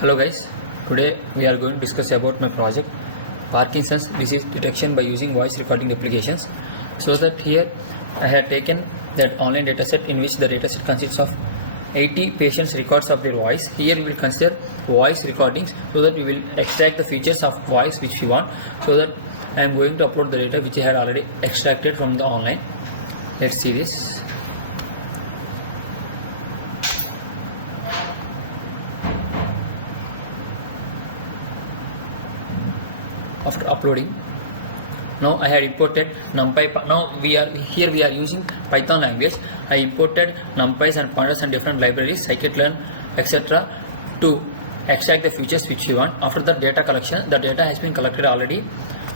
Hello guys, today we are going to discuss about my project Parkinson's disease detection by using voice recording applications. So that here I had taken that online dataset in which the dataset consists of 80 patients records of their voice. Here we will consider voice recordings so that we will extract the features of voice which we want. So that I am going to upload the data which I had already extracted from the online. Let's see this. After uploading, now I had imported NumPy. Now we are using Python language. I imported NumPys and pandas and different libraries, scikit-learn, etc. to extract the features which we want. After the data collection, the data has been collected already.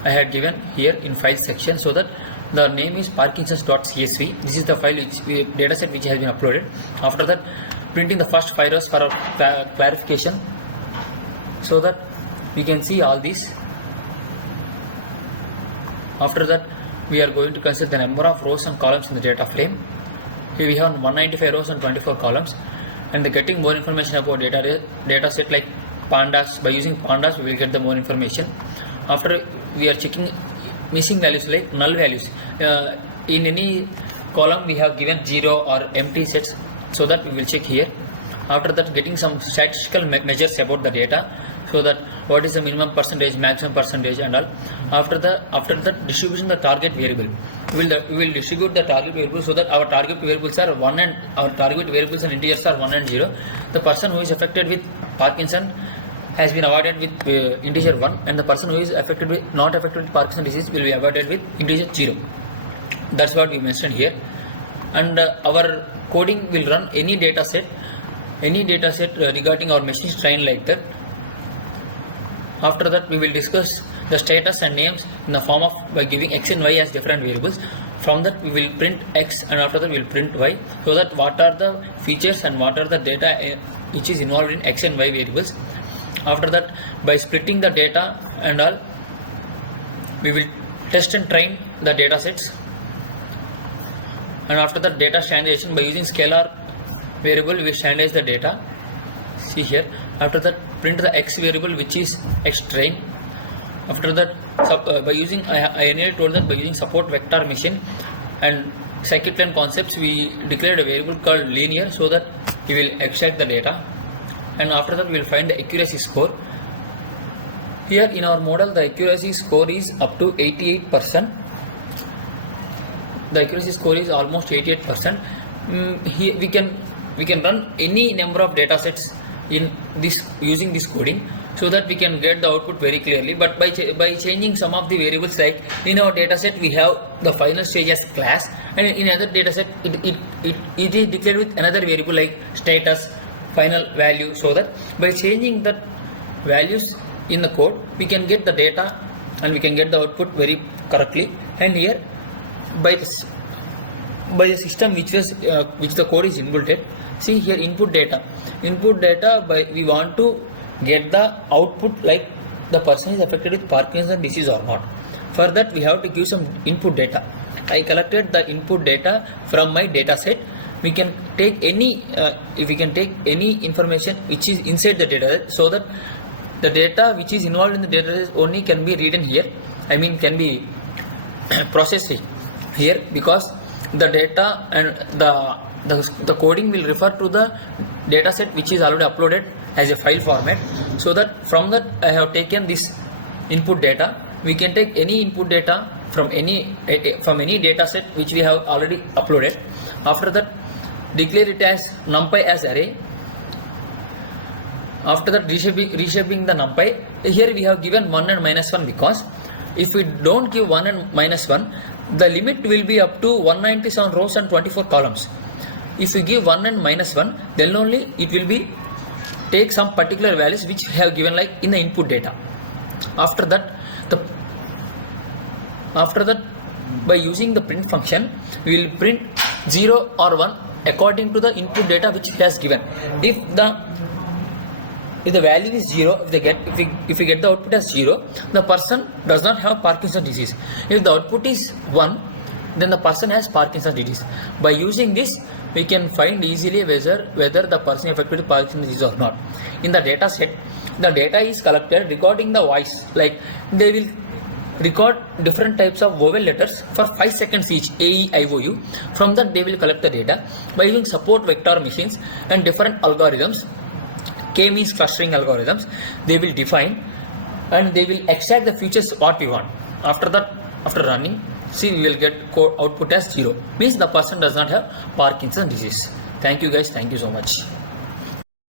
I had given here in file section so that the name is parkinsons.csv. This is the file dataset which has been uploaded. After that, printing the first 5 rows for clarification so that we can see all these. After that, we are going to consider the number of rows and columns in the data frame. Here we have 195 rows and 24 columns. And getting more information about data set like pandas. By using pandas, we will get the more information. After, we are checking missing values like null values. In any column, we have given 0 or empty sets, so that we will check here. After that, getting some statistical measures about the data, so that what is the minimum percentage, maximum percentage and all. After the distribution the target variable, we will distribute the target variable so that our target variables are 1 and our target variables and integers are 1 and 0. The person who is affected with Parkinson has been awarded with integer 1, and the person who is not affected with Parkinson disease will be awarded with integer 0. That's what we mentioned here. And our coding will run any data set regarding our machines trained like that. After that, we will discuss the status and names in the form of by giving x and y as different variables. From that, we will print x, and after that we will print y, so that what are the features and what are the data which is involved in x and y variables. After that, by splitting the data and all, we will test and train the data sets. And after that, data standardization by using scalar variable, we will standardize the data. See here. After that, print the x variable which is x train. After that, by using I nearly told that by using support vector machine and scikit-learn concepts, we declared a variable called linear so that we will extract the data. And after that, we will find the accuracy score. Here in our model, the accuracy score is up to 88%. The accuracy score is almost 88%. Here we can run any number of data sets in this using this coding, so that we can get the output very clearly. But by changing some of the variables, like in our dataset we have the final stage as class, and in another dataset it is declared with another variable like status, final value, so that by changing the values in the code, we can get the data and we can get the output very correctly. And here by the system which the code is inbuilt. See here, input data by we want to get the output like the person is affected with Parkinson's disease or not. For that, we have to give some input data. I collected the input data from my data set. We can take any information which is inside the data, so that the data which is involved in the data only can be written here, can be processed here, because the data and the coding will refer to the dataset which is already uploaded as a file format. So that from that, I have taken this input data. We can take any input data from any dataset which we have already uploaded. After that, declare it as NumPy as array. After that, reshaping the NumPy. Here we have given 1 and -1, because if we don't give 1 and -1, the limit will be up to 197 rows and 24 columns. If we give 1 and -1, then only it will be take some particular values which we have given like in the input data. After that, by using the print function, we will print 0 or 1 according to the input data which it has given. If the value is 0, if we get the output as 0, the person does not have Parkinson's disease. If the output is 1, then the person has Parkinson's disease. By using this, we can find easily whether the person affected with Parkinson's disease or not. In the data set, the data is collected regarding the voice, like they will record different types of vowel letters for 5 seconds each, A, E, I, O, U. From that they will collect the data by using support vector machines and different algorithms. K means clustering algorithms. They will define and they will extract the features what we want. After that, after running, see, we will get output as 0, means the person does not have Parkinson's disease. Thank you guys, thank you so much.